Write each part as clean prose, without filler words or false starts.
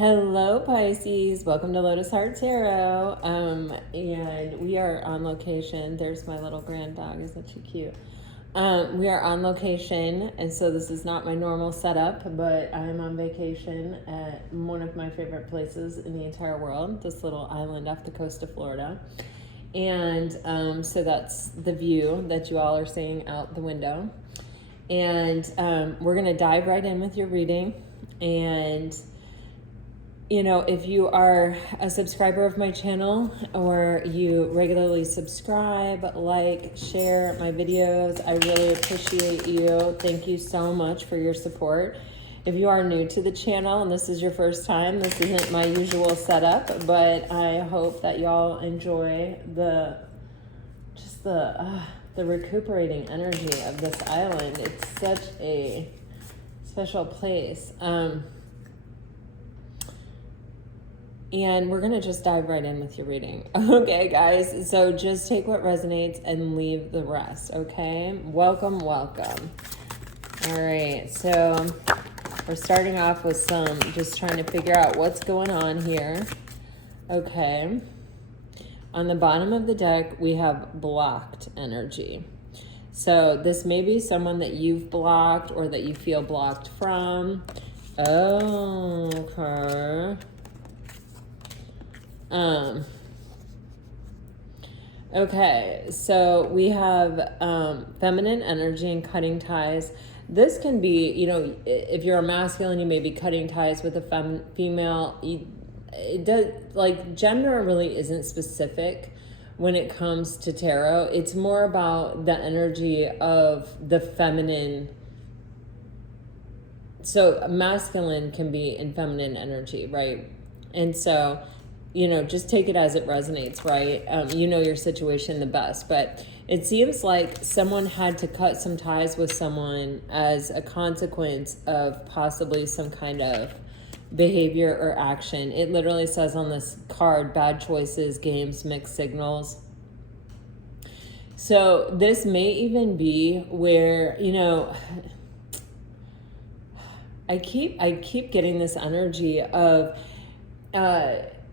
Hello, Pisces. Welcome to Lotus Heart Tarot. And we are on location. There's my little grand dog. Isn't she cute? We are on location, and so this is not my normal setup, but I'm on vacation at one of my favorite places in the entire world, this little island off the coast of Florida. And so that's the view that you all are seeing out the window. And we're going to dive right in with your reading. And you know, if you are a subscriber of my channel or you regularly subscribe, like, share my videos, I really appreciate you. Thank you so much for your support. If you are new to the channel and this is your first time, this isn't my usual setup, but I hope that y'all enjoy the recuperating energy of this island. It's such a special place. And we're going to just dive right in with your reading. Okay, guys. So just take what resonates and leave the rest, okay? Welcome, welcome. All right. So we're starting off with just trying to figure out what's going on here. Okay. On the bottom of the deck, we have blocked energy. So this may be someone that you've blocked or that you feel blocked from. Oh, okay. Okay, so we have feminine energy and cutting ties. This can be, you know, if you're a masculine, you may be cutting ties with a female. It does, like, gender really isn't specific when it comes to tarot. It's more about the energy of the feminine. So masculine can be in feminine energy, right? And so, you know, just take it as it resonates, right? You know your situation the best, but it seems like someone had to cut some ties with someone as a consequence of possibly some kind of behavior or action. It literally says on this card, bad choices, games, mixed signals. So this may even be where, you know, I keep getting this energy of,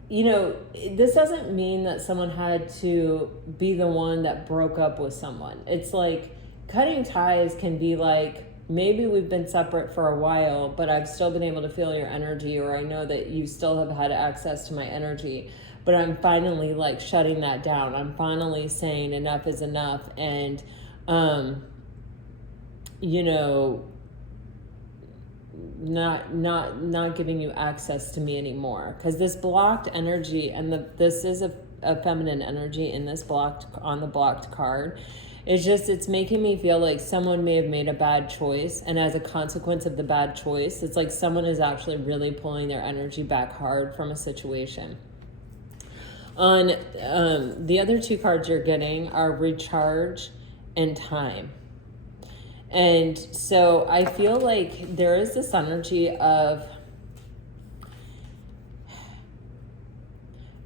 you know, this doesn't mean that someone had to be the one that broke up with someone. It's like cutting ties can be like, maybe we've been separate for a while, but I've still been able to feel your energy, or I know that you still have had access to my energy, but I'm finally like shutting that down. I'm finally saying enough is enough. And, you know, not giving you access to me anymore, because this blocked energy, and this is a feminine energy in this on the blocked card. It's making me feel like someone may have made a bad choice, and as a consequence of the bad choice, it's like someone is actually really pulling their energy back hard from a situation. On the other two cards you're getting are recharge and time. And so I feel like there is this energy of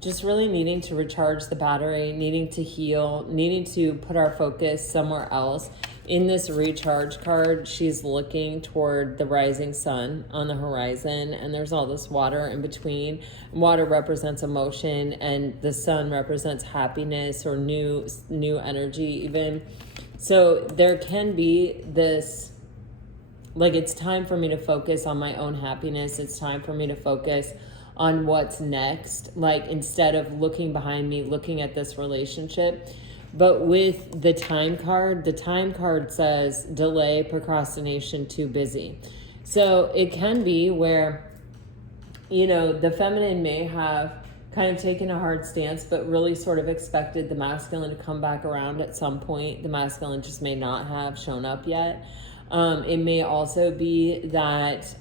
just really needing to recharge the battery, needing to heal, needing to put our focus somewhere else. In this recharge card, she's looking toward the rising sun on the horizon, and there's all this water in between. Water represents emotion, and the sun represents happiness or new energy even. So there can be this, like, it's time for me to focus on my own happiness. It's time for me to focus on what's next. Like, instead of looking behind me, looking at this relationship. But with the time card says delay, procrastination, too busy. So it can be where, you know, the feminine may have kind of taken a hard stance, but really sort of expected the masculine to come back around at some point. The masculine just may not have shown up yet. It may also be that,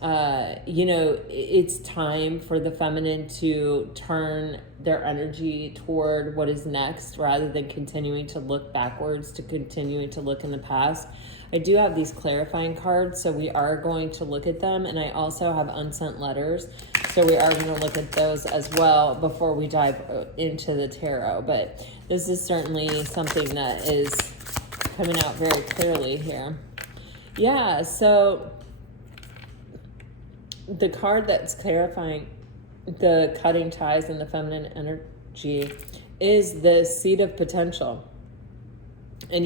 you know, it's time for the feminine to turn their energy toward what is next, rather than continuing to look backwards, to continuing to look in the past. I do have these clarifying cards, so we are going to look at them. And I also have unsent letters, so we are going to look at those as well before we dive into the tarot. But this is certainly something that is coming out very clearly here. Yeah, so the card that's clarifying the cutting ties and the feminine energy is the seed of potential. And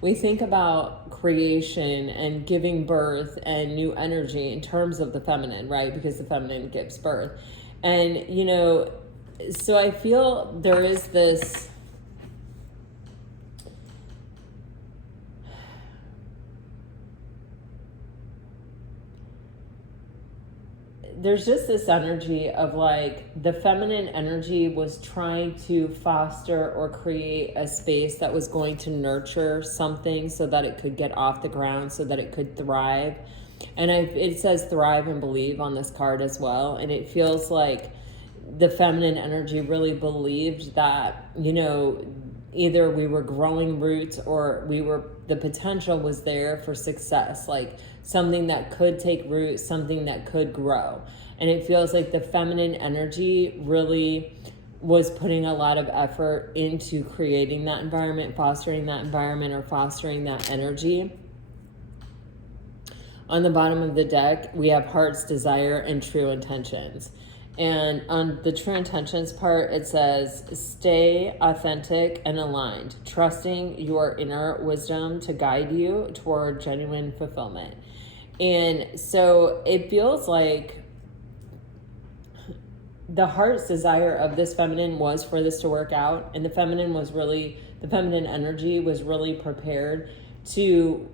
we think about creation and giving birth and new energy in terms of the feminine, right? Because the feminine gives birth. And, so I feel there is this, there's just this energy of like the feminine energy was trying to foster or create a space that was going to nurture something so that it could get off the ground, so that it could thrive. And it says thrive and believe on this card as well. And it feels like the feminine energy really believed that, either we were growing roots or the potential was there for success, like something that could take root, something that could grow. And it feels like the feminine energy really was putting a lot of effort into creating that environment, fostering that environment, or fostering that energy. On the bottom of the deck, we have heart's desire and true intentions. And on the true intentions part, it says, stay authentic and aligned, trusting your inner wisdom to guide you toward genuine fulfillment. And so it feels like the heart's desire of this feminine was for this to work out. And the feminine energy was really prepared to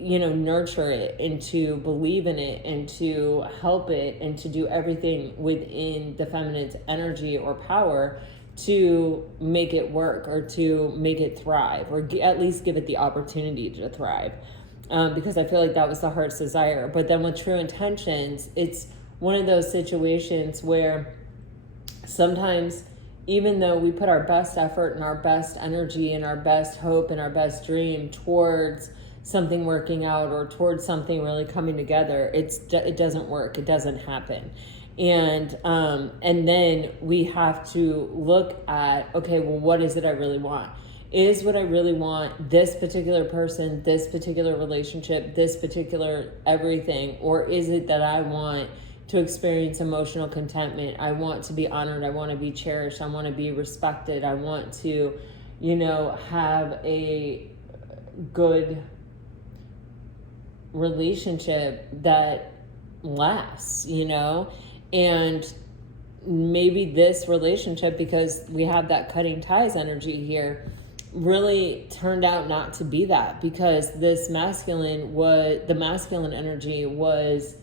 nurture it and to believe in it and to help it and to do everything within the feminine's energy or power to make it work or to make it thrive, or at least give it the opportunity to thrive. Because I feel like that was the heart's desire. But then with true intentions, it's one of those situations where sometimes, even though we put our best effort and our best energy and our best hope and our best dream towards something working out or towards something really coming together, it doesn't work. It doesn't happen. And then we have to look at, okay, well, what is it I really want? Is what I really want this particular person, this particular relationship, this particular everything? Or is it that I want to experience emotional contentment? I want to be honored. I want to be cherished. I want to be respected. I want to, have a good relationship that lasts, and maybe this relationship, because we have that cutting ties energy here, really turned out not to be that, because the masculine energy was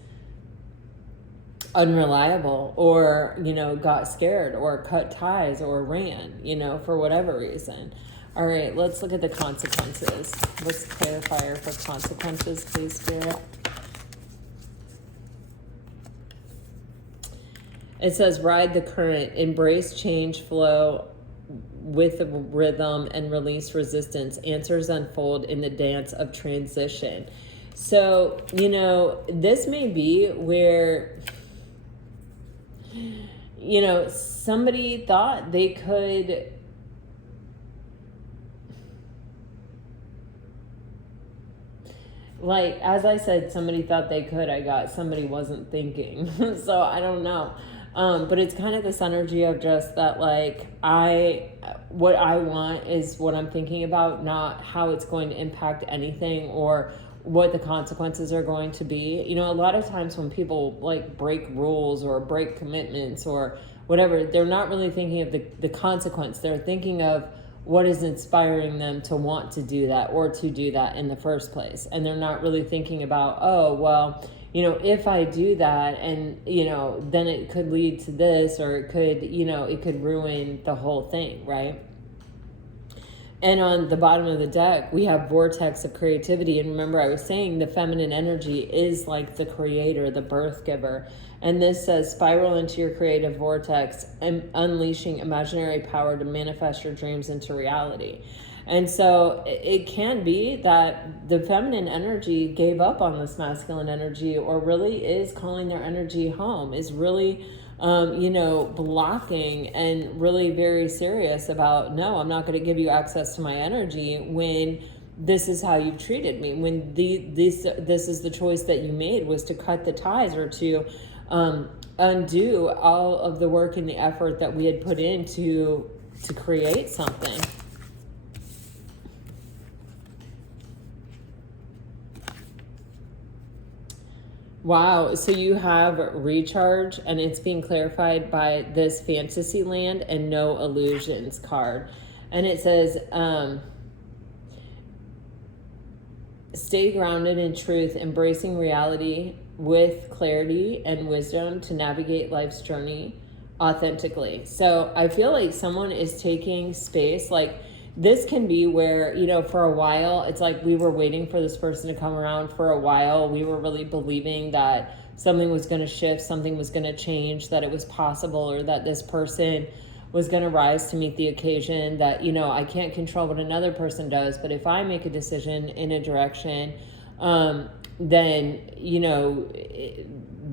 unreliable, or got scared or cut ties or ran, for whatever reason. All right, let's look at the consequences. Let's clarifier for consequences, please, Spirit. It says, ride the current, embrace change, flow with the rhythm, and release resistance. Answers unfold in the dance of transition. So, this may be where, somebody thought they could like, as I said, somebody thought they could, somebody wasn't thinking. So I don't know. But it's kind of this energy of just that, like, what I want is what I'm thinking about, not how it's going to impact anything or what the consequences are going to be. A lot of times when people like break rules or break commitments or whatever, they're not really thinking of the consequence. They're thinking of what is inspiring them to want to do that or to do that in the first place. And they're not really thinking about, oh, well, if I do that and, then it could lead to this, or it could ruin the whole thing, right? And on the bottom of the deck, we have vortex of creativity. And remember, I was saying the feminine energy is like the creator, the birth giver. And this says, spiral into your creative vortex and unleashing imaginary power to manifest your dreams into reality. And so it can be that the feminine energy gave up on this masculine energy, or really is calling their energy home, is really blocking and really very serious about, no, I'm not going to give you access to my energy when this is how you've treated me, when this is the choice that you made, was to cut the ties or to undo all of the work and the effort that we had put in to create something. Wow, so you have recharge, and it's being clarified by this fantasy land and no illusions card. And it says, stay grounded in truth, embracing reality with clarity and wisdom to navigate life's journey authentically. So I feel like someone is taking space. Like, this can be where, you know, for a while, it's like we were waiting for this person to come around. For a while, we were really believing that something was going to shift, something was going to change, that it was possible, or that this person was going to rise to meet the occasion. That, you know, I can't control what another person does, but if I make a decision in a direction, then, you know,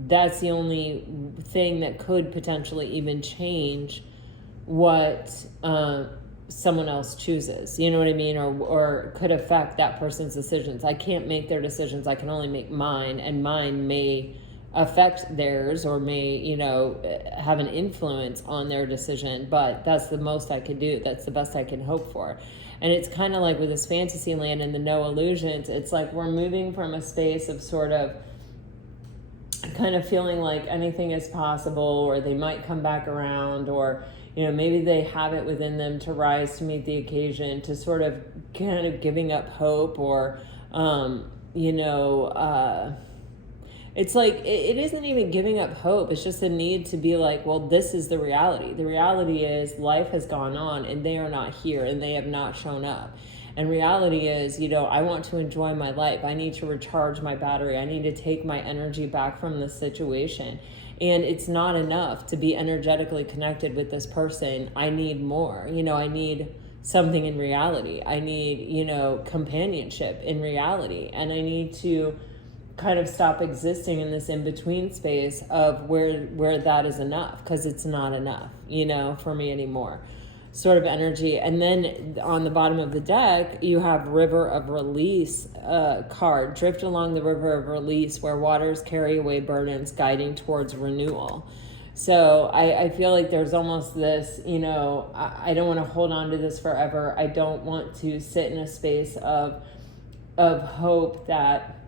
that's the only thing that could potentially even change what someone else chooses, you know what I mean? Or could affect that person's decisions. I can't make their decisions. I can only make mine, and mine may affect theirs, or may, you know, have an influence on their decision, but that's the most I could do. That's the best I can hope for. And it's kind of like with this fantasy land and the no illusions, it's like we're moving from a space of sort of kind of feeling like anything is possible, or they might come back around, or, you know, maybe they have it within them to rise to meet the occasion, to sort of kind of giving up hope, or, you know, it's like, it isn't even giving up hope. It's just a need to be like, well, this is the reality. The reality is life has gone on and they are not here and they have not shown up. And reality is, you know, I want to enjoy my life. I need to recharge my battery. I need to take my energy back from this situation. And it's not enough to be energetically connected with this person. I need more. You know, I need something in reality. I need, you know, companionship in reality. And I need to kind of stop existing in this in-between space of where that is enough, because it's not enough, you know, for me anymore, sort of energy. And then on the bottom of the deck, you have River of Release card. Drift along the river of release, where waters carry away burdens, guiding towards renewal. So I feel like there's almost this, you know, I don't want to hold on to this forever. I don't want to sit in a space of hope that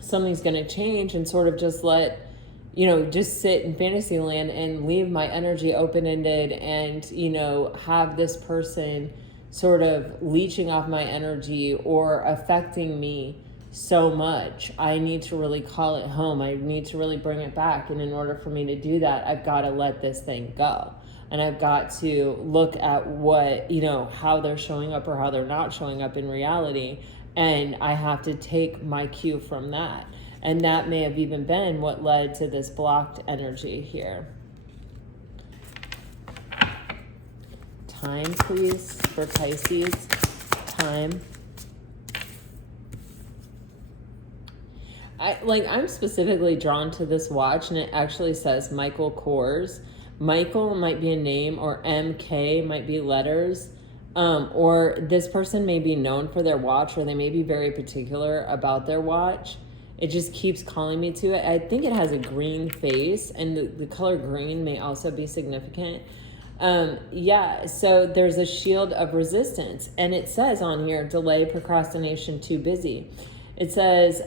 something's going to change, and sort of just let, you know, just sit in fantasy land and leave my energy open-ended, and, you know, have this person sort of leeching off my energy or affecting me so much. I need to really call it home. I need to really bring it back. And in order for me to do that, I've got to let this thing go. And I've got to look at what, you know, how they're showing up or how they're not showing up in reality. And I have to take my cue from that. And that may have even been what led to this blocked energy here. Time, please, for Pisces. Time. I'm specifically drawn to this watch, and it actually says Michael Kors. Michael might be a name, or MK might be letters. Or this person may be known for their watch, or they may be very particular about their watch. It just keeps calling me to it. I think it has a green face, and the color green may also be significant. Yeah, so there's a shield of resistance, and it says on here, delay, procrastination, too busy. It says,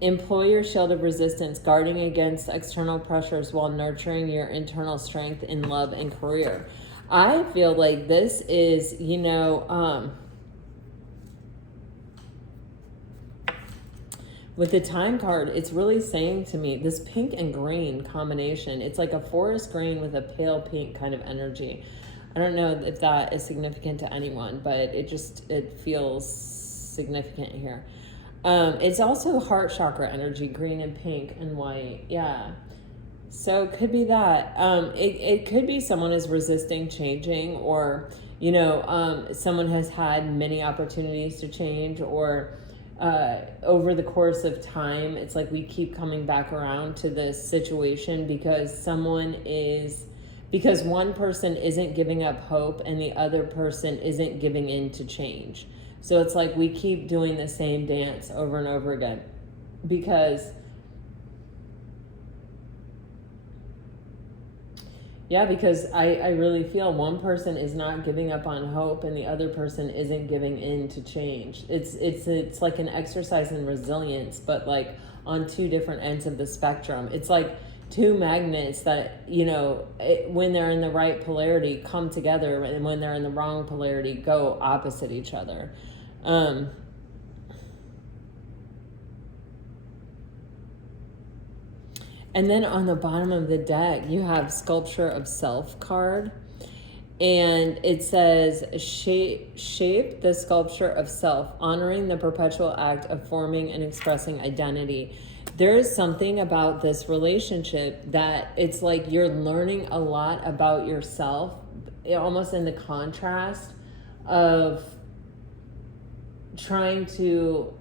employ your shield of resistance, guarding against external pressures while nurturing your internal strength in love and career. I feel like this is, you know, with the time card, it's really saying to me, this pink and green combination, it's like a forest green with a pale pink kind of energy. I don't know if that is significant to anyone, but it feels significant here. It's also heart chakra energy, green and pink and white. Yeah. So it could be that. It could be someone is resisting changing, or, you know, someone has had many opportunities to change, or over the course of time, it's like we keep coming back around to this situation because one person isn't giving up hope and the other person isn't giving in to change. So it's like we keep doing the same dance over and over again, because Yeah, because I really feel one person is not giving up on hope and the other person isn't giving in to change. It's like an exercise in resilience, but like on two different ends of the spectrum. It's like two magnets that, when they're in the right polarity, come together, and when they're in the wrong polarity, go opposite each other. And then on the bottom of the deck, you have Sculpture of Self card. And it says, shape the sculpture of self, honoring the perpetual act of forming and expressing identity. There is something about this relationship that it's like you're learning a lot about yourself, almost in the contrast of trying to,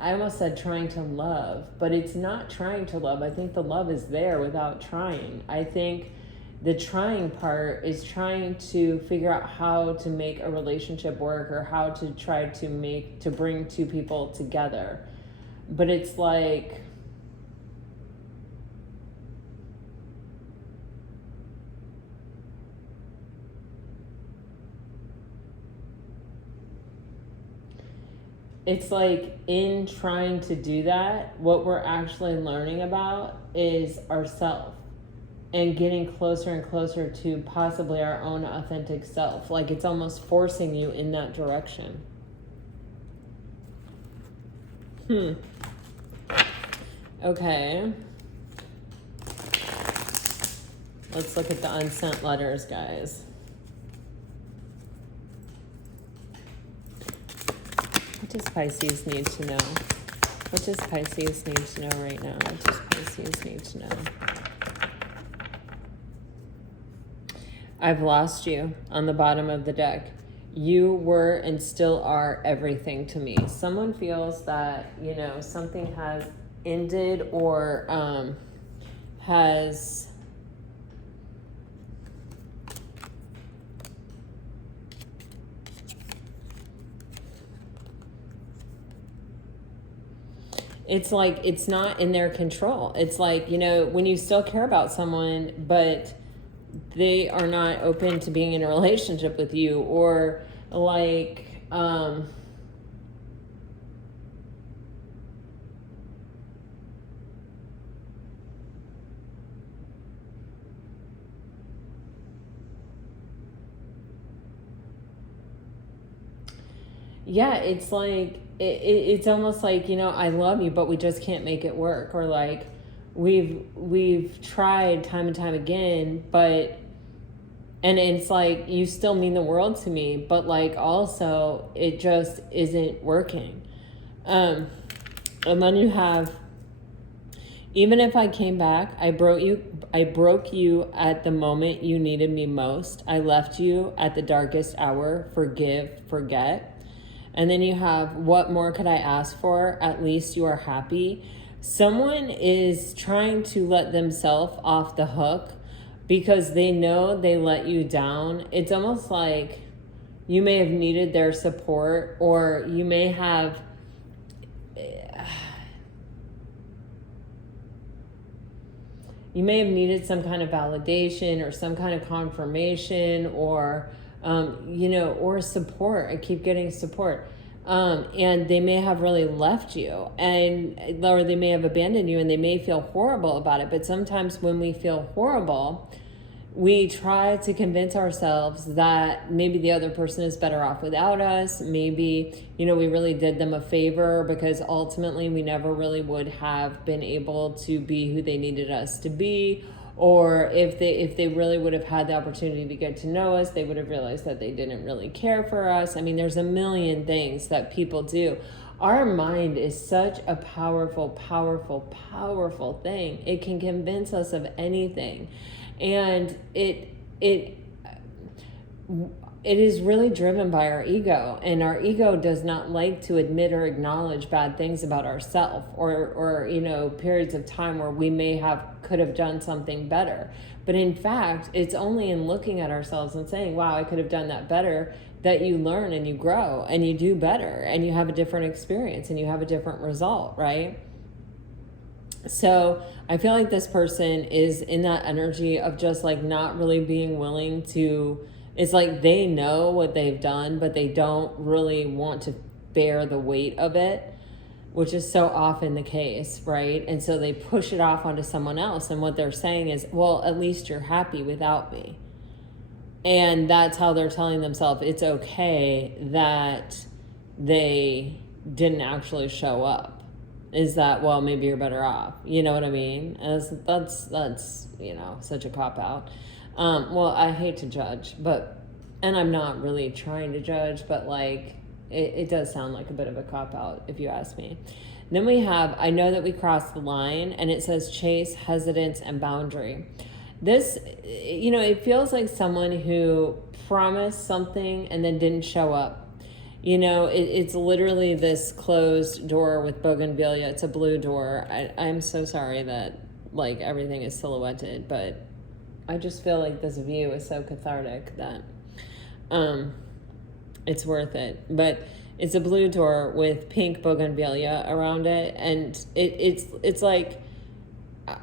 I almost said trying to love, but it's not trying to love. I think the love is there without trying. I think the trying part is trying to figure out how to make a relationship work, or how to try to bring two people together. But it's like, in trying to do that, what we're actually learning about is ourself and getting closer and closer to possibly our own authentic self. Like it's almost forcing you in that direction. Okay. Let's look at the unsent letters, guys. What does Pisces need to know? What does Pisces need to know right now? What does Pisces need to know? I've lost you on the bottom of the deck. You were and still are everything to me. Someone feels that, something has ended or has... It's like it's not in their control. It's like, when you still care about someone, but they are not open to being in a relationship with you, or like, yeah, it's like, it's almost like, I love you, but we just can't make it work. Or like, we've tried time and time again, and it's like, you still mean the world to me, but like also it just isn't working. And then you have, even if I came back, I broke you at the moment you needed me most. I left you at the darkest hour. Forgive, forget. And then you have, what more could I ask for? At least you are happy. Someone is trying to let themselves off the hook because they know they let you down. It's almost like you may have needed their support, or you may have needed some kind of validation or some kind of confirmation, or or support. I keep getting support. And they may have really left you, or they may have abandoned you, and they may feel horrible about it. But sometimes when we feel horrible, we try to convince ourselves that maybe the other person is better off without us. Maybe, we really did them a favor, because ultimately we never really would have been able to be who they needed us to be. Or if they really would have had the opportunity to get to know us, they would have realized that they didn't really care for us. I mean, there's a million things that people do. Our mind is such a powerful, powerful, powerful thing. It can convince us of anything. And it is really driven by our ego, and our ego does not like to admit or acknowledge bad things about ourselves, or periods of time where we could have done something better. But in fact, it's only in looking at ourselves and saying, wow, I could have done that better, that you learn and you grow and you do better and you have a different experience and you have a different result, right? So I feel like this person is in that energy of just like not really being willing to, it's like they know what they've done, but they don't really want to bear the weight of it, which is so often the case, right? And so they push it off onto someone else. And what they're saying is, well, at least you're happy without me. And that's how they're telling themselves it's okay that they didn't actually show up. Is that, well, maybe you're better off. You know what I mean? That's you know, such a cop-out. Well, I hate to judge, and I'm not really trying to judge, but like, it does sound like a bit of a cop-out if you ask me. Then we have, I know that we crossed the line, and it says chase, hesitance, and boundary. This, you know, it feels like someone who promised something and then didn't show up. You know, it's literally this closed door with bougainvillea. It's a blue door. I'm so sorry that, like, everything is silhouetted, but I just feel like this view is so cathartic that it's worth it. But it's a blue door with pink bougainvillea around it, and it's like,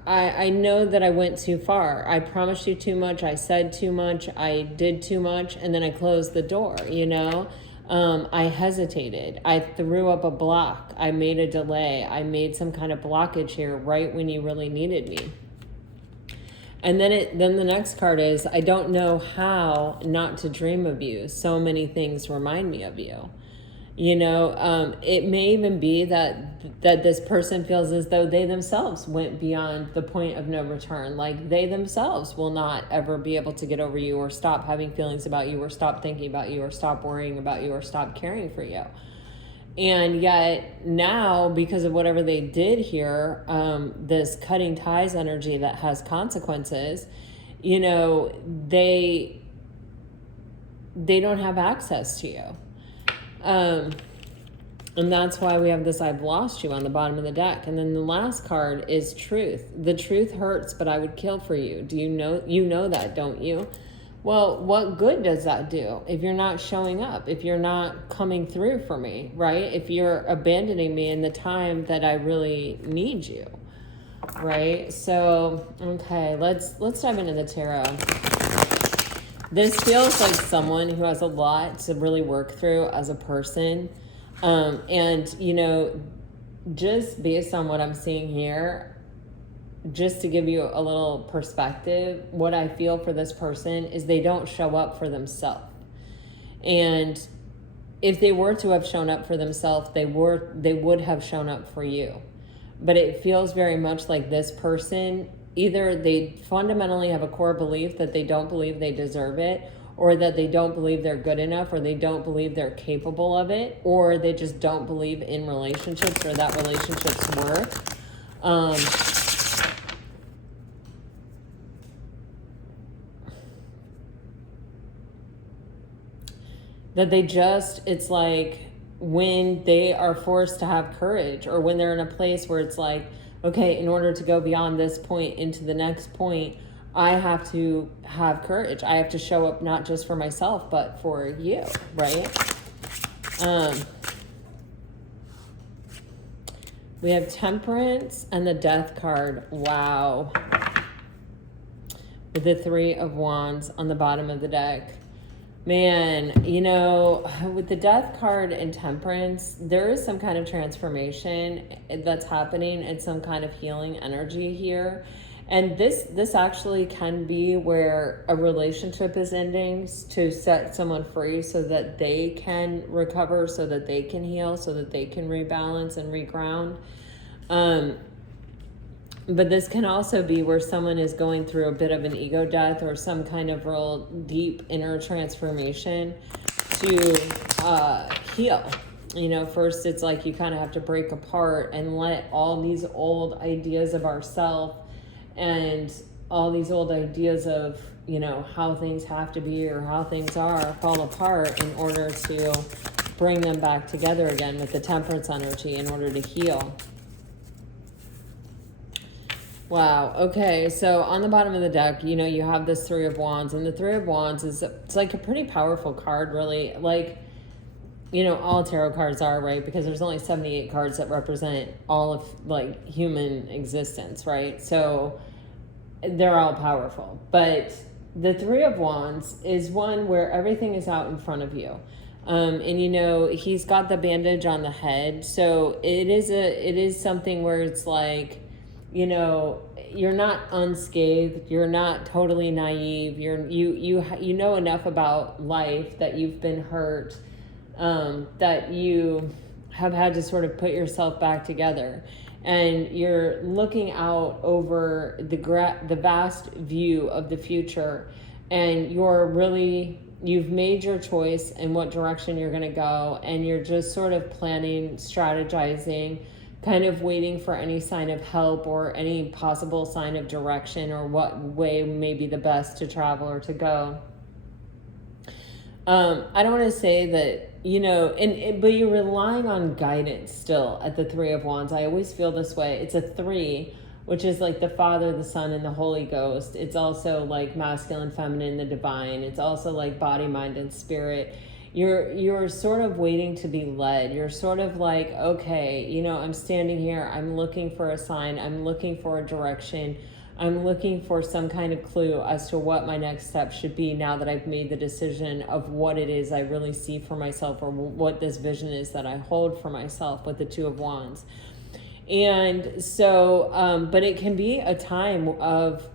I know that I went too far. I promised you too much. I said too much. I did too much, and then I closed the door, you know? I hesitated. I threw up a block. I made a delay. I made some kind of blockage here right when you really needed me. And then the next card is, I don't know how not to dream of you. So many things remind me of you. You know, it may even be that this person feels as though they themselves went beyond the point of no return. Like they themselves will not ever be able to get over you, or stop having feelings about you, or stop thinking about you, or stop worrying about you, or stop caring for you. And yet now, because of whatever they did here, this cutting ties energy that has consequences, you know, they don't have access to you. And that's why we have this I've lost you on the bottom of the deck. And then the last card is truth. The truth hurts, but I would kill for you. Do you know that, don't you? Well, what good does that do if you're not showing up, if you're not coming through for me, right? If you're abandoning me in the time that I really need you, right? So, okay, let's dive into the tarot. This feels like someone who has a lot to really work through as a person. And, you know, just based on what I'm seeing here, just to give you a little perspective, what I feel for this person is they don't show up for themselves. And if they were to have shown up for themselves, they would have shown up for you. But it feels very much like this person, either they fundamentally have a core belief that they don't believe they deserve it, or that they don't believe they're good enough, or they don't believe they're capable of it, or they just don't believe in relationships, or that relationships work. That they just, it's like when they are forced to have courage, or when they're in a place where it's like, okay, in order to go beyond this point into the next point, I have to have courage. I have to show up not just for myself, but for you, right? We have Temperance and the Death card. Wow. With the Three of Wands on the bottom of the deck. Man, you know, with the Death card and Temperance, there is some kind of transformation that's happening and some kind of healing energy here. And this actually can be where a relationship is ending to set someone free so that they can recover, so that they can heal, so that they can rebalance and reground. But this can also be where someone is going through a bit of an ego death, or some kind of real deep inner transformation to heal. You know, first it's like you kind of have to break apart and let all these old ideas of ourselves and all these old ideas of, you know, how things have to be or how things are fall apart in order to bring them back together again with the Temperance energy in order to heal. Wow. Okay. So on the bottom of the deck, you know, you have this Three of Wands, and the Three of Wands it's like a pretty powerful card, really. Like, all tarot cards are, right? Because there's only 78 cards that represent all of like human existence, right? So they're all powerful. But the Three of Wands is one where everything is out in front of you. And he's got the bandage on the head. So it is something where it's like, you're not unscathed, you're not totally naive, you know enough about life that you've been hurt, that you have had to sort of put yourself back together, and you're looking out over the vast view of the future, and you've made your choice in what direction you're going to go, and you're just sort of planning, strategizing, kind of waiting for any sign of help or any possible sign of direction or what way may be the best to travel or to go. I don't want to say that, but you're relying on guidance still at the Three of Wands. I always feel this way. It's a 3, which is like the Father, the Son, and the Holy Ghost. It's also like masculine, feminine, the divine. It's also like body, mind, and spirit. You're sort of waiting to be led. You're sort of like, okay, I'm standing here. I'm looking for a sign. I'm looking for a direction. I'm looking for some kind of clue as to what my next step should be now that I've made the decision of what it is I really see for myself, or what this vision is that I hold for myself with the Two of Wands. And so, but it can be a time of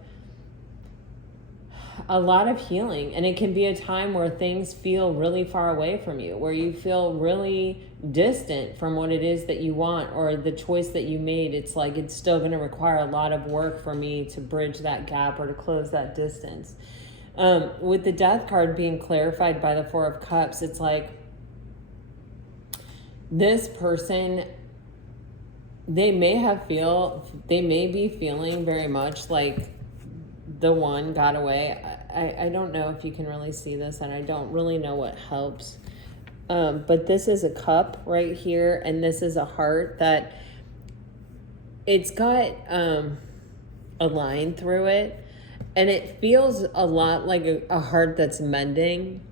a lot of healing, and it can be a time where things feel really far away from you, where you feel really distant from what it is that you want or the choice that you made. It's like it's still going to require a lot of work for me to bridge that gap or to close that distance. With the Death card being clarified by the Four of Cups, it's like this person, they may be feeling very much like the one got away. I don't know if you can really see this, and I don't really know what helps. But this is a cup right here, and this is a heart that it's got a line through it, and it feels a lot like a heart that's mending.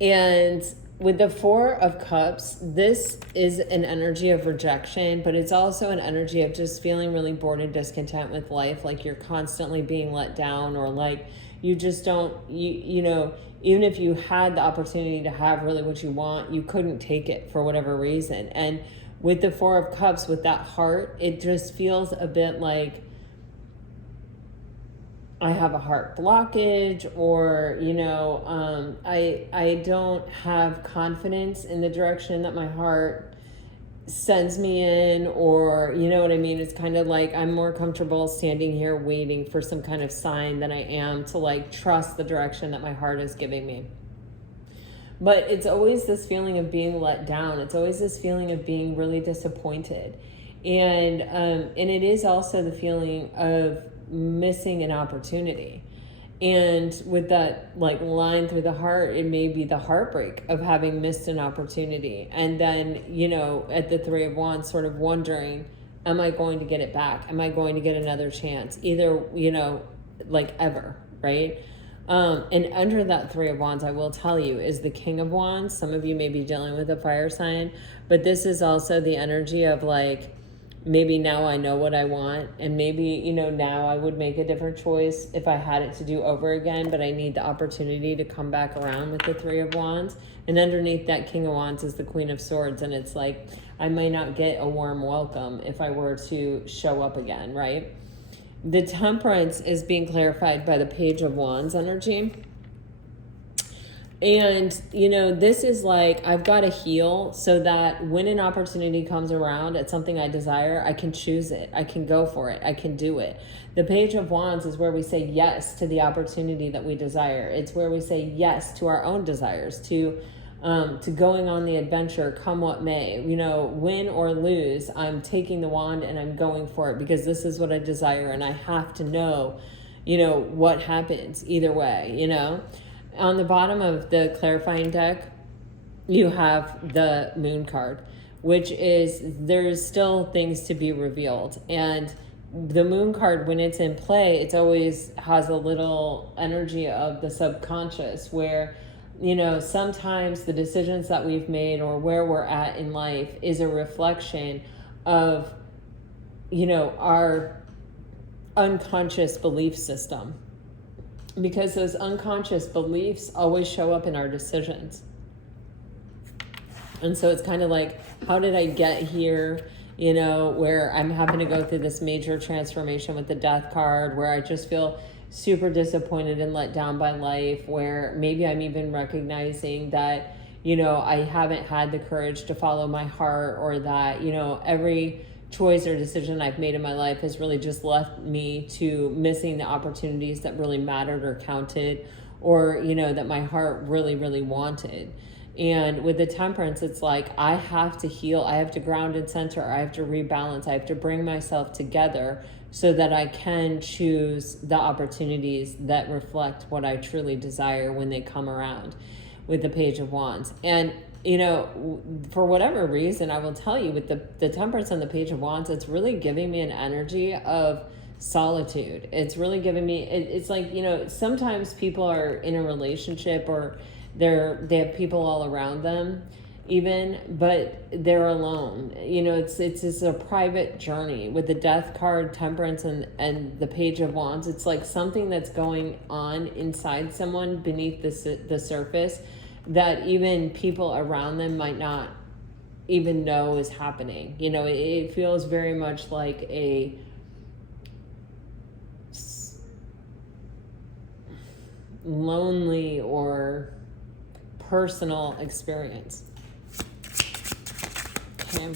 And with the Four of Cups, this is an energy of rejection, but it's also an energy of just feeling really bored and discontent with life, like you're constantly being let down, or like you just don't, even if you had the opportunity to have really what you want, you couldn't take it for whatever reason. And with the Four of Cups, with that heart, it just feels a bit like I have a heart blockage, or, I don't have confidence in the direction that my heart sends me in, or, you know what I mean? It's kind of like I'm more comfortable standing here waiting for some kind of sign than I am to like trust the direction that my heart is giving me. But it's always this feeling of being let down. It's always this feeling of being really disappointed. And it is also the feeling of missing an opportunity. And with that like line through the heart, it may be the heartbreak of having missed an opportunity. And then, at the Three of Wands, sort of wondering, am I going to get it back? Am I going to get another chance? Either, like ever, right? And under that Three of Wands, I will tell you, is the King of Wands. Some of you may be dealing with a fire sign, but this is also the energy of like, maybe now I know what I want, and maybe, now I would make a different choice if I had it to do over again, but I need the opportunity to come back around with the Three of Wands. And underneath that King of Wands is the Queen of Swords, and it's like, I may not get a warm welcome if I were to show up again, right? The Temperance is being clarified by the Page of Wands energy. And, this is like, I've got to heal so that when an opportunity comes around at something I desire, I can choose it. I can go for it. I can do it. The Page of Wands is where we say yes to the opportunity that we desire. It's where we say yes to our own desires, to going on the adventure, come what may. Win or lose, I'm taking the wand and I'm going for it because this is what I desire, and I have to know, what happens either way, On the bottom of the clarifying deck, you have the Moon card, which is there's still things to be revealed. And the Moon card, when it's in play, it always has a little energy of the subconscious where, sometimes the decisions that we've made or where we're at in life is a reflection of, our unconscious belief system. Because those unconscious beliefs always show up in our decisions. And so it's kind of like, how did I get here? Where I'm having to go through this major transformation with the death card, where I just feel super disappointed and let down by life, where maybe I'm even recognizing that, I haven't had the courage to follow my heart, or that, every choice or decision I've made in my life has really just left me to missing the opportunities that really mattered or counted, or, that my heart really, really wanted. And with the Temperance, it's like, I have to heal, I have to ground and center, I have to rebalance, I have to bring myself together so that I can choose the opportunities that reflect what I truly desire when they come around, with the Page of Wands. And, for whatever reason, I will tell you, with the Temperance and the Page of Wands, it's really giving me an energy of solitude. It's really giving me, it's like, sometimes people are in a relationship, or they have people all around them even, but they're alone. It's a private journey. With the Death card, Temperance, and the Page of Wands, it's like something that's going on inside someone beneath the surface that even people around them might not even know is happening. It feels very much like a lonely or personal experience. Okay.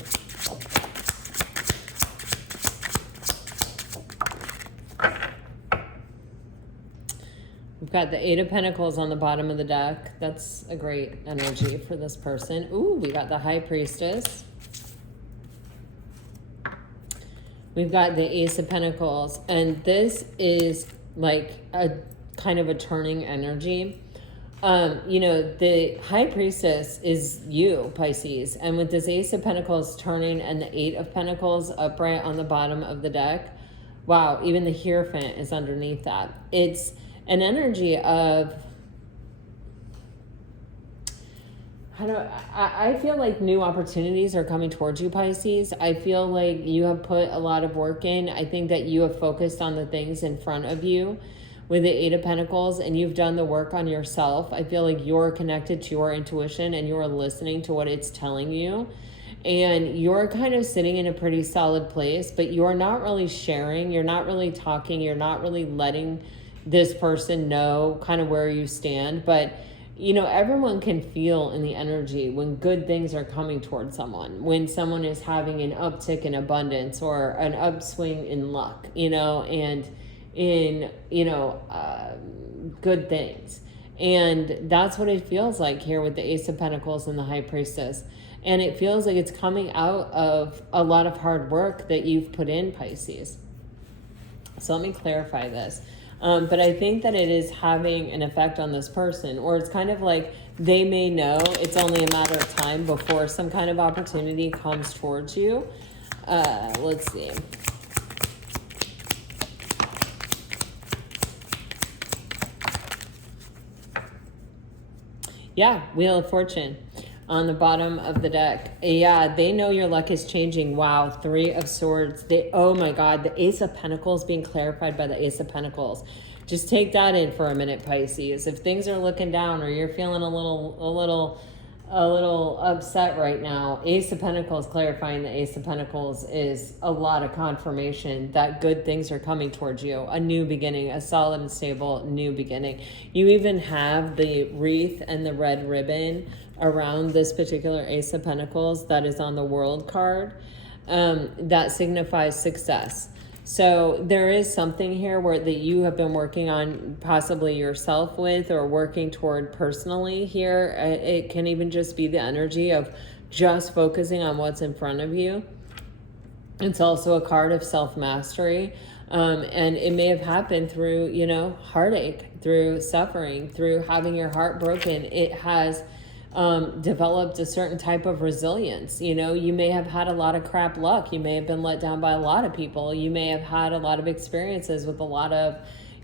We've got the Eight of Pentacles on the bottom of the deck. That's a great energy for this person. Ooh, we got the High Priestess. We've got the Ace of Pentacles, and this is like a kind of a turning energy. The High Priestess is you, Pisces, and with this Ace of Pentacles turning and the Eight of Pentacles upright on the bottom of the deck, wow, even the Hierophant is underneath that. It's an energy of, I feel like new opportunities are coming towards you, Pisces. I feel like you have put a lot of work in. I think that you have focused on the things in front of you with the Eight of Pentacles, and you've done the work on yourself. I feel like you're connected to your intuition and you're listening to what it's telling you. And you're kind of sitting in a pretty solid place, but you're not really sharing. You're not really talking. You're not really letting this person know kind of where you stand. But everyone can feel in the energy when good things are coming towards someone, when someone is having an uptick in abundance or an upswing in luck, and in, good things. And that's what it feels like here with the Ace of Pentacles and the High Priestess. And it feels like it's coming out of a lot of hard work that you've put in, Pisces. So let me clarify this. But I think that it is having an effect on this person, or it's kind of like they may know it's only a matter of time before some kind of opportunity comes towards you. Let's see. Yeah, Wheel of Fortune on the bottom of the deck. Yeah, they know your luck is changing. Wow, Three of Swords. Oh my God, the Ace of Pentacles being clarified by the Ace of Pentacles. Just take that in for a minute, Pisces. If things are looking down or you're feeling a little upset right now, Ace of Pentacles clarifying the Ace of Pentacles is a lot of confirmation that good things are coming towards you. A new beginning, a solid and stable new beginning. You even have the wreath and the red ribbon around this particular Ace of Pentacles that is on the World card, that signifies success. So there is something here that you have been working on, possibly yourself with, or working toward personally here. It can even just be the energy of just focusing on what's in front of you. It's also a card of self-mastery. And it may have happened through, heartache, through suffering, through having your heart broken. It has developed a certain type of resilience. You may have had a lot of crap luck. You may have been let down by a lot of people. You may have had a lot of experiences with a lot of,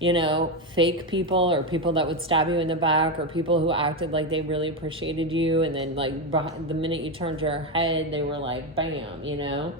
you know, fake people or people that would stab you in the back or people who acted like they really appreciated you. And then like the minute you turned your head, they were like, bam, you know,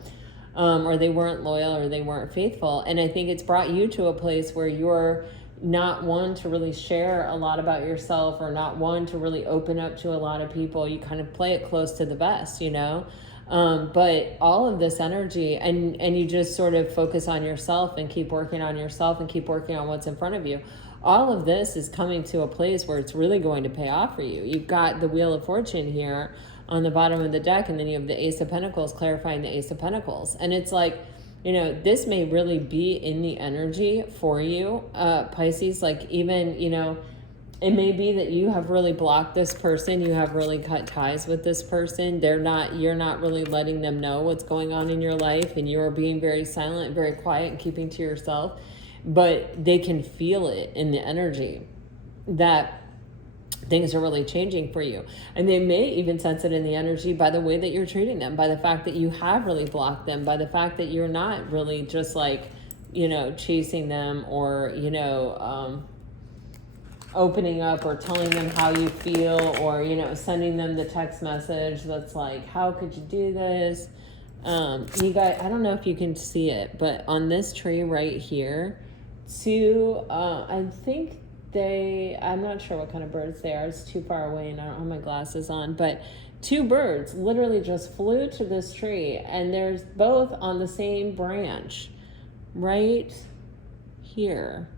or they weren't loyal or they weren't faithful. And I think it's brought you to a place where you're not one to really share a lot about yourself or not one to really open up to a lot of people. You kind of play it close to the vest, you know? But all of this energy and you just sort of focus on yourself and keep working on yourself and keep working on what's in front of you. All of this is coming to a place where it's really going to pay off for you. You've got the Wheel of Fortune here on the bottom of the deck, and then you have the Ace of Pentacles clarifying the Ace of Pentacles. And it's like, you know, this may really be in the energy for you, Pisces, like even, you know, it may be that you have really blocked this person. You have really cut ties with this person. You're not really letting them know what's going on in your life, and you're being very silent, very quiet, and keeping to yourself. But they can feel it in the energy that things are really changing for you. And they may even sense it in the energy by the way that you're treating them, by the fact that you have really blocked them, by the fact that you're not really just like, you know, chasing them or, you know, opening up or telling them how you feel, or, you know, sending them the text message that's like, how could you do this? You guys, I don't know if you can see it, but on this tree right here, I think I'm not sure what kind of birds they are. It's too far away and I don't have my glasses on, but 2 birds literally just flew to this tree, and there's both on the same branch right here.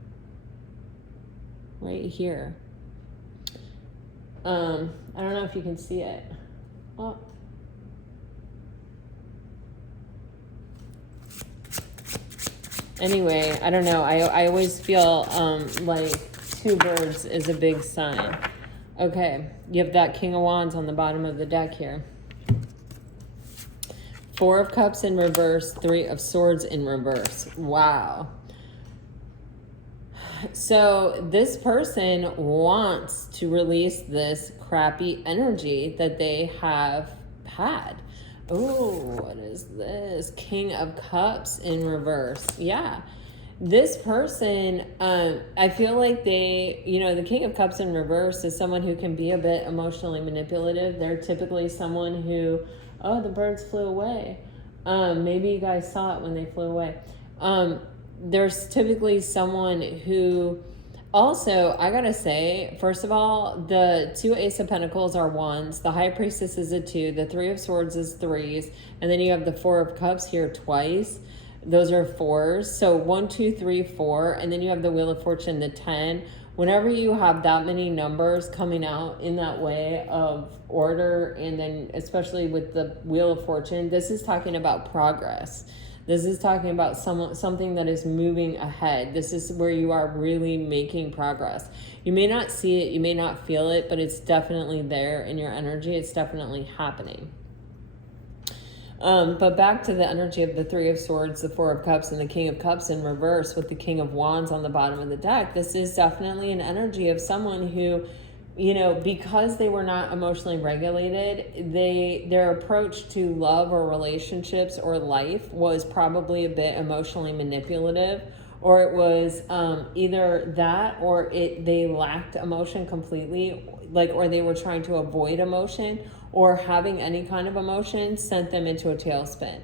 Right here. I don't know if you can see it. Oh. Anyway, I don't know. I always feel like 2 birds is a big sign. Okay, you have that King of Wands on the bottom of the deck here. 4 of Cups in reverse, 3 of Swords in reverse. Wow. So this person wants to release this crappy energy that they have had. Oh, what is this? King of Cups in reverse. Yeah. This person, I feel like they, you know, the King of Cups in reverse is someone who can be a bit emotionally manipulative. They're typically someone who, oh, the birds flew away. Maybe you guys saw it when they flew away. There's typically someone who also, I gotta say, first of all, the 2 Ace of Pentacles are 1s, the High Priestess is a 2, the 3 of Swords is 3s, and then you have the 4 of Cups here twice. Those are 4s. So 1, 2, 3, 4, and then you have the Wheel of Fortune, the 10. Whenever you have that many numbers coming out in that way of order, and then especially with the Wheel of Fortune, this is talking about progress. This is talking about something that is moving ahead. This is where you are really making progress. You may not see it, you may not feel it, but it's definitely there in your energy. It's definitely happening. But back to the energy of the 3 of Swords, the 4 of Cups, and the King of Cups in reverse with the King of Wands on the bottom of the deck. This is definitely an energy of someone who, you know, because they were not emotionally regulated, their approach to love or relationships or life was probably a bit emotionally manipulative, or it was either that or they lacked emotion completely, like, or they were trying to avoid emotion, or having any kind of emotion sent them into a tailspin.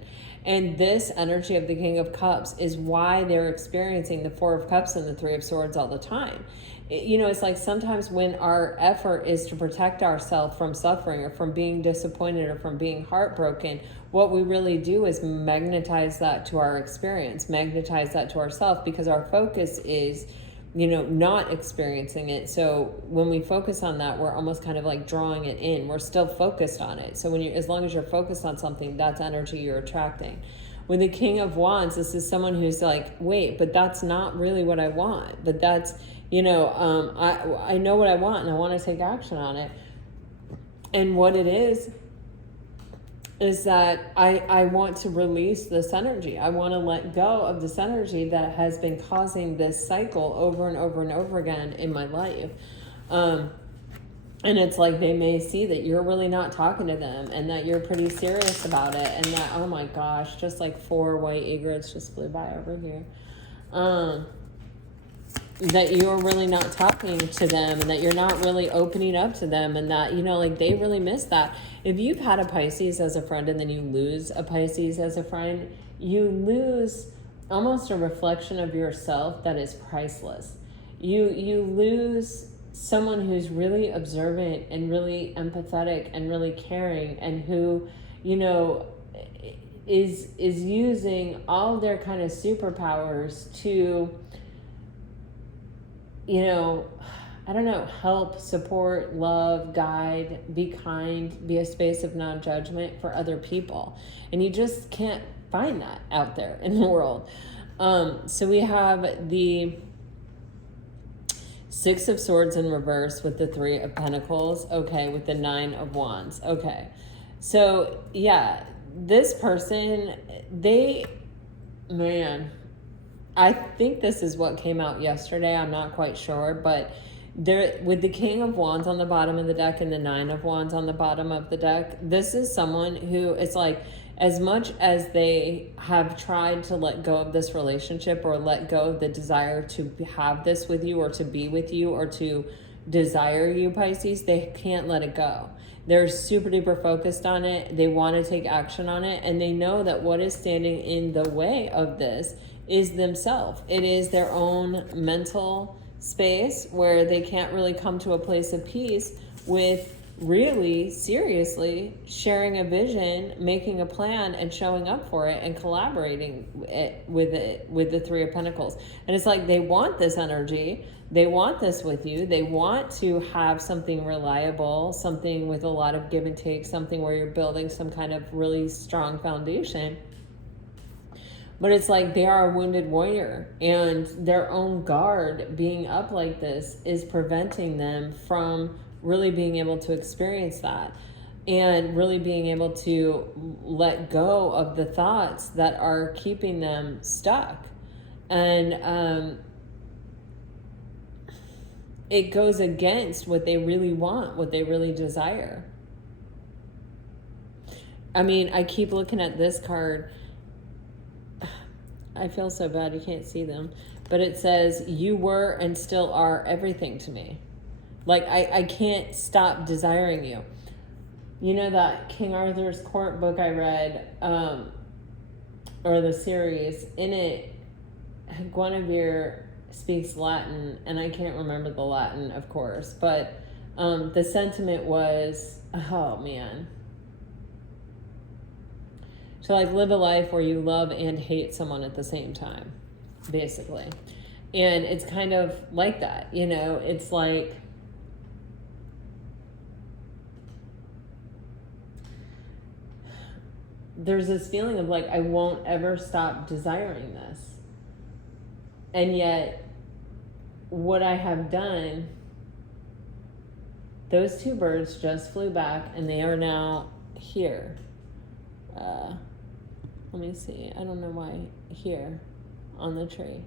And this energy of the King of Cups is why they're experiencing the 4 of Cups and the 3 of Swords all the time. You know, it's like sometimes when our effort is to protect ourselves from suffering or from being disappointed or from being heartbroken, what we really do is magnetize that to our experience, magnetize that to ourselves, because our focus is, you know, not experiencing it. So when we focus on that, we're almost kind of like drawing it in. We're still focused on it. So as long as you're focused on something, that's energy you're attracting. With the King of Wands, this is someone who's like, wait, but that's not really what I want. But that's, you know, I know what I want and I want to take action on it. And what it is that I want to release this energy. I want to let go of this energy that has been causing this cycle over and over and over again in my life. And it's like they may see that you're really not talking to them and that you're pretty serious about it, and that, oh my gosh, just like 4 white egrets just flew by over here. that you're really not talking to them, and that you're not really opening up to them, and that, you know, like, they really miss that. If you've had a Pisces as a friend and then you lose a Pisces as a friend, you lose almost a reflection of yourself that is priceless. You lose someone who's really observant and really empathetic and really caring, and who, you know, is using all their kind of superpowers to, you know, I don't know, help, support, love, guide, be kind, be a space of non-judgment for other people. And you just can't find that out there in the world. So we have the Six of Swords in reverse with the Three of Pentacles. Okay, with the Nine of Wands. Okay. So, yeah, this person, man, I think this is what came out yesterday. I'm not quite sure, but there, with the King of Wands on the bottom of the deck and the Nine of Wands on the bottom of the deck, this is someone who, it's like, as much as they have tried to let go of this relationship, or let go of the desire to have this with you, or to be with you, or to desire you, Pisces, they can't let it go. They're super duper focused on it. They want to take action on it. And they know that what is standing in the way of this is themselves. It is their own mental space where they can't really come to a place of peace with really seriously sharing a vision, making a plan, and showing up for it, and collaborating with the Three of Pentacles. And it's like, they want this energy, they want this with you, they want to have something reliable, something with a lot of give and take, something where you're building some kind of really strong foundation. But it's like, they are a wounded warrior, and their own guard being up like this is preventing them from really being able to experience that, and really being able to let go of the thoughts that are keeping them stuck. And it goes against what they really want, what they really desire. I mean, I keep looking at this card. I feel so bad you can't see them, but it says, you were and still are everything to me. Like, I can't stop desiring you. You know that King Arthur's Court book I read, or the series, in it, Guinevere speaks Latin, and I can't remember the Latin, of course, but the sentiment was, oh man. So, like, live a life where you love and hate someone at the same time, basically. And it's kind of like that, you know, it's like, there's this feeling of like, I won't ever stop desiring this. And yet, what I have done, those two birds just flew back, and they are now here. Let me see. I don't know why. Here on the tree.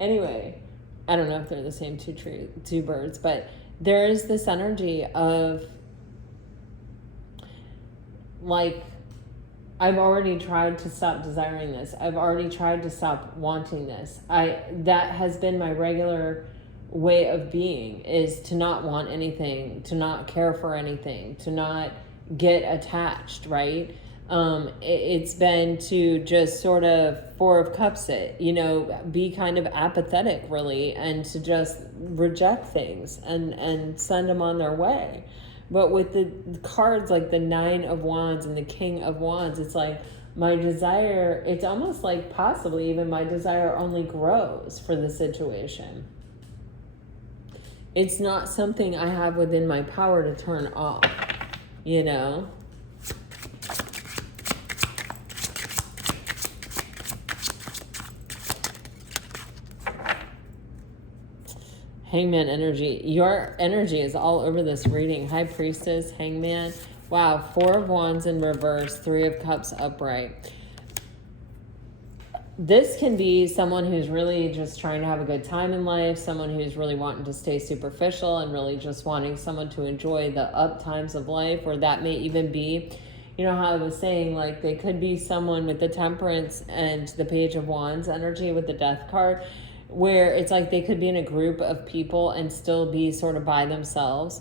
Anyway, I don't know if they're the same two birds, but there is this energy of, like, I've already tried to stop desiring this. I've already tried to stop wanting this. That has been my regular way of being, is to not want anything, to not care for anything, to not get attached, right? It's been to just sort of Four of Cups it, you know, be kind of apathetic, really, and to just reject things and send them on their way. But with the cards like the Nine of Wands and the King of Wands, it's like, my desire, it's almost like possibly even my desire only grows for the situation. It's not something I have within my power to turn off, you know? Hangman energy. Your energy is all over this reading. High Priestess, Hangman. Wow, Four of Wands in reverse, Three of Cups upright. This can be someone who's really just trying to have a good time in life, someone who's really wanting to stay superficial and really just wanting someone to enjoy the up times of life, or that may even be, you know how I was saying, like, they could be someone with the Temperance and the Page of Wands energy with the Death card, where it's like they could be in a group of people and still be sort of by themselves.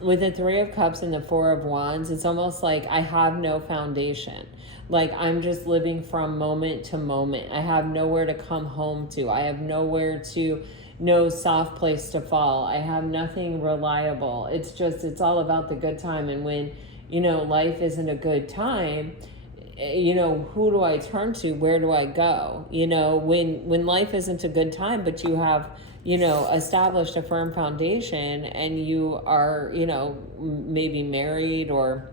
With the Three of Cups and the Four of Wands, it's almost like I have no foundation. Like, I'm just living from moment to moment. I have nowhere to come home to. I have nowhere to, no soft place to fall. I have nothing reliable. It's just, it's all about the good time. And when, you know, life isn't a good time, you know, who do I turn to? Where do I go? You know, when life isn't a good time, but you have, you know, established a firm foundation, and you are, you know, maybe married or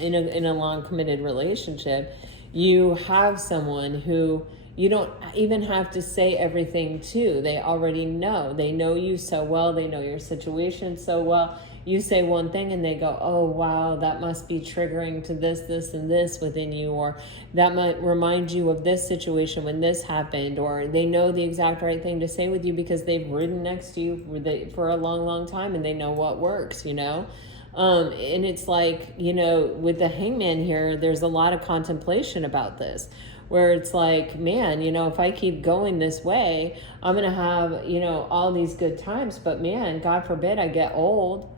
in a long committed relationship, you have someone who you don't even have to say everything to. They already know. They know you so well. They know your situation so well. You say one thing and they go, oh, wow, that must be triggering to this, this, and this within you, or that might remind you of this situation when this happened, or they know the exact right thing to say with you because they've ridden next to you for a long, long time, and they know what works, you know? And it's like, you know, with the Hangman here, there's a lot of contemplation about this, where it's like, man, you know, if I keep going this way, I'm going to have, you know, all these good times, but man, God forbid I get old.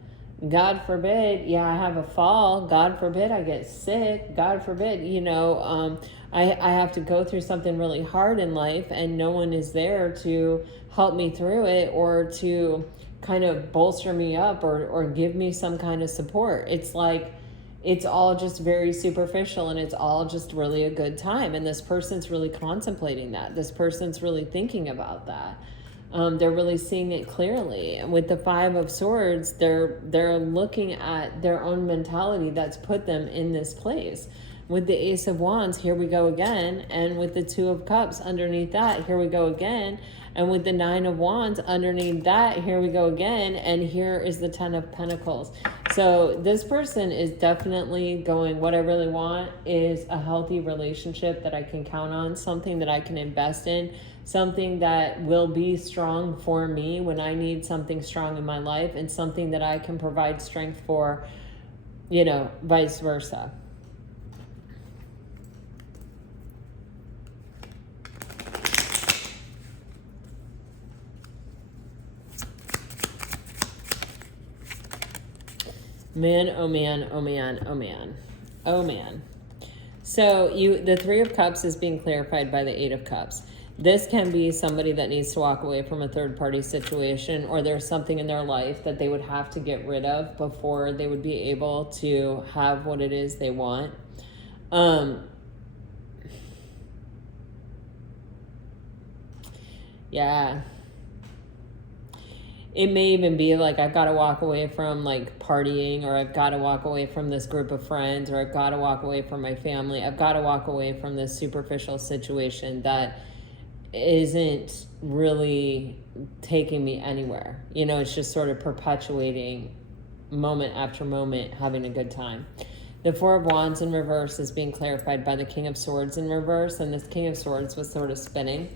God forbid, yeah, I have a fall. God forbid I get sick. God forbid, you know, I have to go through something really hard in life, and no one is there to help me through it, or to kind of bolster me up, or give me some kind of support. It's like, it's all just very superficial, and it's all just really a good time. And this person's really contemplating that. This person's really thinking about that. They're really seeing it clearly. And with the Five of Swords, they're looking at their own mentality that's put them in this place. With the Ace of Wands, here we go again. And with the Two of Cups underneath that, here we go again. And with the Nine of Wands underneath that, here we go again. And here is the Ten of Pentacles. So this person is definitely going, what I really want is a healthy relationship that I can count on, something that I can invest in, something that will be strong for me when I need something strong in my life, and something that I can provide strength for, you know, vice versa. Man, oh man, oh man, oh man, oh man. So the Three of Cups is being clarified by the Eight of Cups. This can be somebody that needs to walk away from a third-party situation, or there's something in their life that they would have to get rid of before they would be able to have what it is they want. Yeah. It may even be like, I've got to walk away from like partying, or I've got to walk away from this group of friends, or I've got to walk away from my family. I've got to walk away from this superficial situation that isn't really taking me anywhere. You know, it's just sort of perpetuating moment after moment, having a good time. The Four of Wands in reverse is being clarified by the King of Swords in reverse, and this King of Swords was sort of spinning.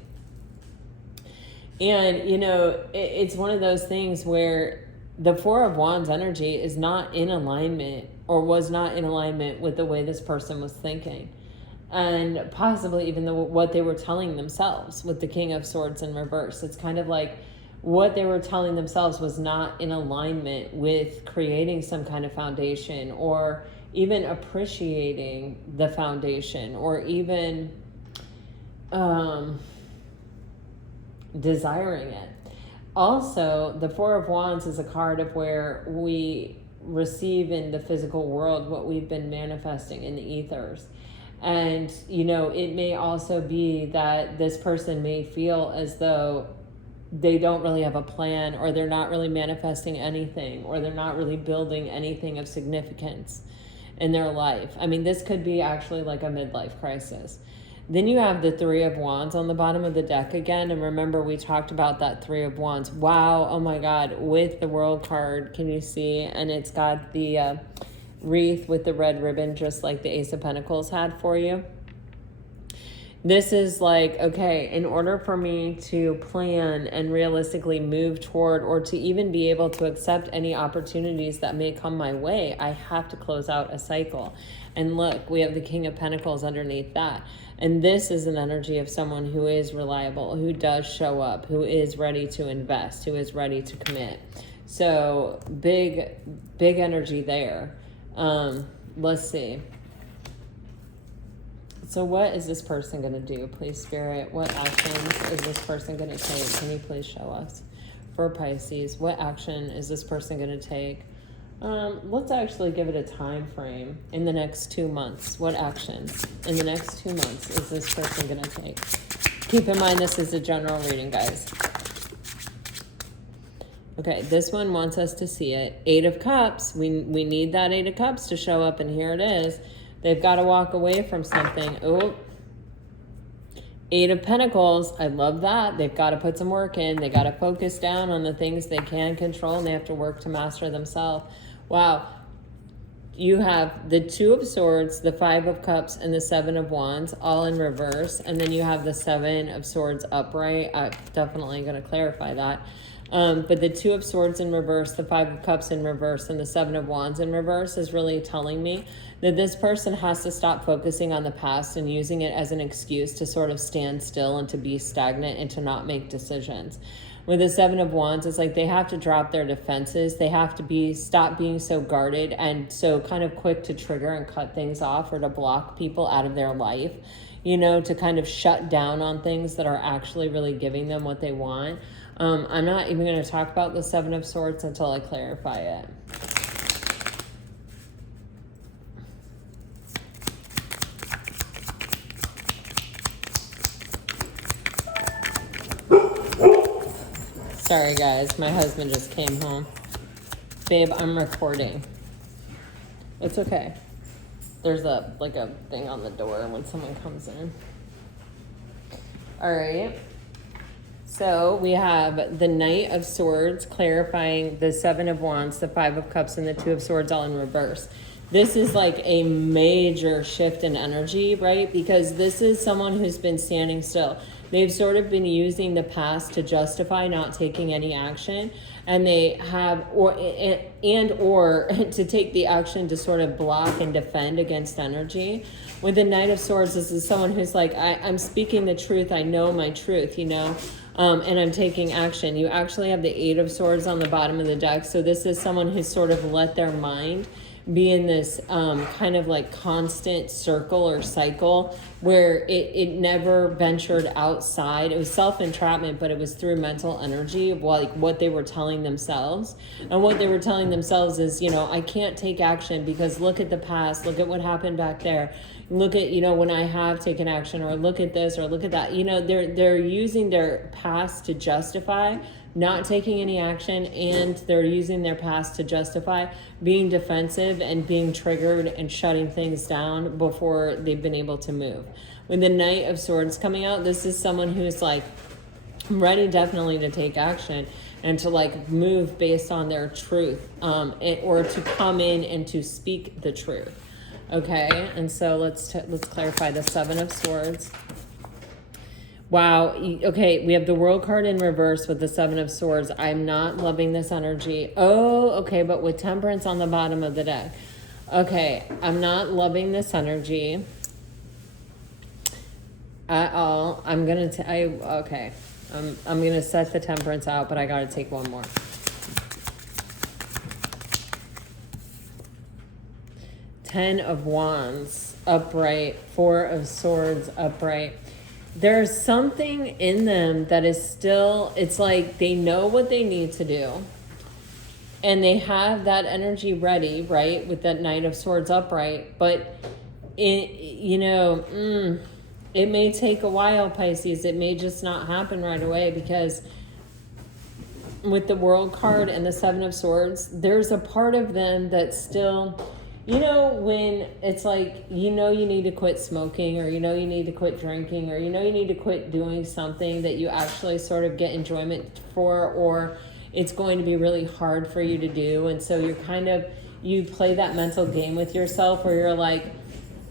And, you know, it's one of those things where the Four of Wands energy is not in alignment, or was not in alignment with the way this person was thinking. And possibly even what they were telling themselves with the King of Swords in reverse. It's kind of like what they were telling themselves was not in alignment with creating some kind of foundation, or even appreciating the foundation, or even desiring it. Also, the Four of Wands is a card of where we receive in the physical world what we've been manifesting in the ethers. And, you know, it may also be that this person may feel as though they don't really have a plan, or they're not really manifesting anything, or they're not really building anything of significance in their life. I mean, this could be actually like a midlife crisis. Then you have the Three of Wands on the bottom of the deck again. And remember, we talked about that Three of Wands. Wow, oh my God, with the World card, can you see? And it's got the wreath with the red ribbon, just like the Ace of Pentacles had for you. This is like, okay, in order for me to plan and realistically move toward, or to even be able to accept any opportunities that may come my way, I have to close out a cycle. And look, we have the King of Pentacles underneath that. And this is an energy of someone who is reliable, who does show up, who is ready to invest, who is ready to commit. So big energy there. Let's see. So what is this person going to do? Please, Spirit, what actions is this person going to take? Can you please show us? For Pisces, what action is this person going to take? Let's actually give it a time frame. In the next 2 months, what action in the next 2 months is this person going to take? Keep in mind, this is a general reading, guys. Okay, this one wants us to see it. 8 of Cups. We need that 8 of Cups to show up, and here it is. They've got to walk away from something. Oh, 8 of Pentacles. I love that. They've got to put some work in. They got to focus down on the things they can control, and they have to work to master themselves. Wow. You have the 2 of Swords, the 5 of Cups, and the 7 of Wands all in reverse. And then you have the 7 of Swords upright. I'm definitely going to clarify that. But the 2 of Swords in reverse, the 5 of Cups in reverse, and the 7 of Wands in reverse is really telling me that this person has to stop focusing on the past and using it as an excuse to sort of stand still and to be stagnant and to not make decisions. With the 7 of Wands, it's like they have to drop their defenses. They have to stop being so guarded and so kind of quick to trigger and cut things off, or to block people out of their life, you know, to kind of shut down on things that are actually really giving them what they want. I'm not even going to talk about the 7 of Swords until I clarify it. Sorry, guys. My husband just came home. Babe, I'm recording. It's okay. There's a thing on the door when someone comes in. All right. So we have the Knight of Swords clarifying the 7 of Wands, the 5 of Cups, and the 2 of Swords all in reverse. This is like a major shift in energy, right? Because this is someone who's been standing still. They've sort of been using the past to justify not taking any action, and they have, or to take the action to sort of block and defend against energy. With the Knight of Swords, this is someone who's like, I'm speaking the truth. I know my truth, you know, and I'm taking action. You actually have the 8 of Swords on the bottom of the deck. So this is someone who's sort of let their mind be in this kind of like constant circle or cycle where it never ventured outside. It was self-entrapment, but it was through mental energy of like what they were telling themselves. And what they were telling themselves is, you know, I can't take action because look at the past, look at what happened back there. Look at, you know, when I have taken action, or look at this, or look at that. You know, they're using their past to justify not taking any action, and they're using their past to justify being defensive and being triggered and shutting things down before they've been able to move. With the Knight of Swords coming out, this is someone who's like ready definitely to take action and to like move based on their truth, or to come in and to speak the truth. Okay, and so let's clarify the 7 of Swords. Wow. Okay, we have the World card in reverse with the 7 of Swords. I'm not loving this energy. Oh, okay, but with Temperance on the bottom of the deck. Okay, I'm not loving this energy at all. I'm gonna set the Temperance out, but I gotta take one more. Ten of Wands upright, 4 of Swords upright. There's something in them that is still, it's like they know what they need to do, and they have that energy ready, right, with that Knight of Swords upright, but it may take a while, Pisces. It may just not happen right away, because with the World card and the 7 of Swords, there's a part of them that's still, you know, when it's like, you know, you need to quit smoking, or you know, you need to quit drinking, or you know, you need to quit doing something that you actually sort of get enjoyment for, or it's going to be really hard for you to do. And so you play that mental game with yourself where you're like,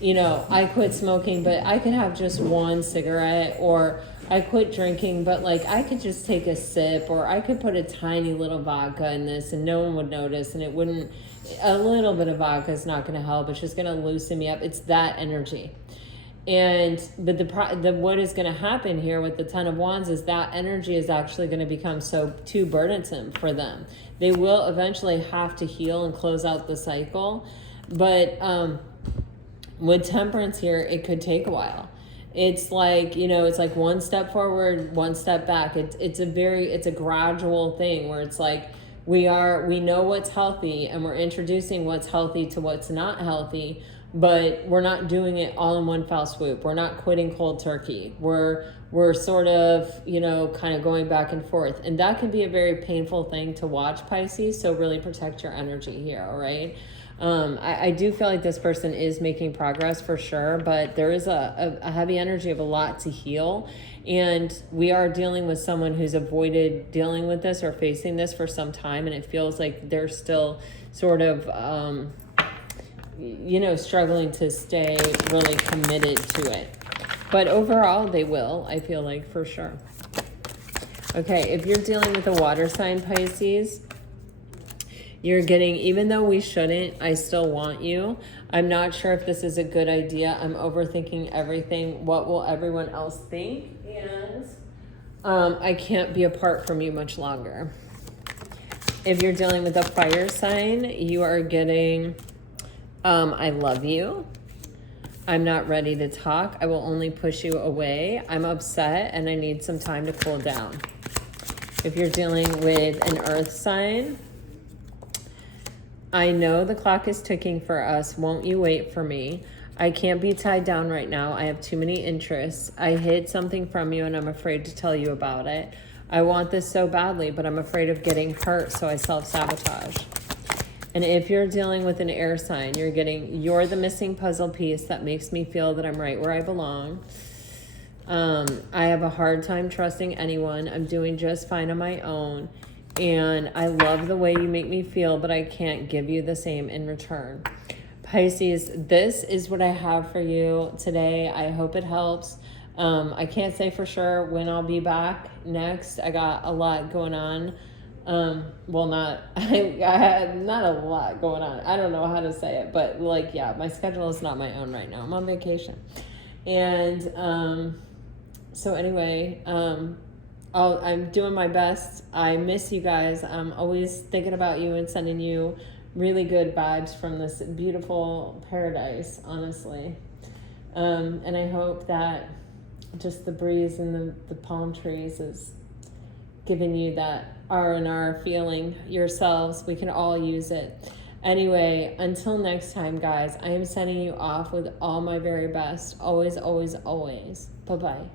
I quit smoking, but I could have just one cigarette, or I quit drinking, but like I could just take a sip, or I could put a tiny little vodka in this and no one would notice, and a little bit of vodka is not going to help. It's just going to loosen me up. It's that energy. But what is going to happen here with the Ten of Wands is that energy is actually going to become too burdensome for them. They will eventually have to heal and close out the cycle. But with Temperance here, it could take a while. It's like, it's like one step forward, one step back. It's a gradual thing where it's like we know what's healthy and we're introducing what's healthy to what's not healthy. But we're not doing it all in one foul swoop. We're not quitting cold turkey. We're sort of, kind of going back and forth. And that can be a very painful thing to watch, Pisces. So really protect your energy here, all right? I do feel like this person is making progress for sure, but there is a heavy energy of a lot to heal. And we are dealing with someone who's avoided dealing with this or facing this for some time. And it feels like they're still sort of... struggling to stay really committed to it. But overall, they will, I feel like, for sure. Okay, if you're dealing with a water sign, Pisces, you're getting, even though we shouldn't, I still want you. I'm not sure if this is a good idea. I'm overthinking everything. What will everyone else think? And I can't be apart from you much longer. If you're dealing with a fire sign, you are getting... I love you. I'm not ready to talk. I will only push you away. I'm upset and I need some time to cool down. If you're dealing with an earth sign, I know the clock is ticking for us. Won't you wait for me? I can't be tied down right now. I have too many interests. I hid something from you and I'm afraid to tell you about it. I want this so badly, but I'm afraid of getting hurt, so I self-sabotage. And if you're dealing with an air sign, you're the missing puzzle piece that makes me feel that I'm right where I belong. I have a hard time trusting anyone. I'm doing just fine on my own. And I love the way you make me feel, but I can't give you the same in return. Pisces, this is what I have for you today. I hope it helps. I can't say for sure when I'll be back next. I got a lot going on. Not a lot going on. I don't know how to say it, but my schedule is not my own right now. I'm on vacation. And, so anyway, I'm doing my best. I miss you guys. I'm always thinking about you and sending you really good vibes from this beautiful paradise, honestly. And I hope that just the breeze and the palm trees is giving you that R&R feeling yourselves. We can all use it. Anyway, until next time, guys, I am sending you off with all my very best. Always, always, always. Bye-bye.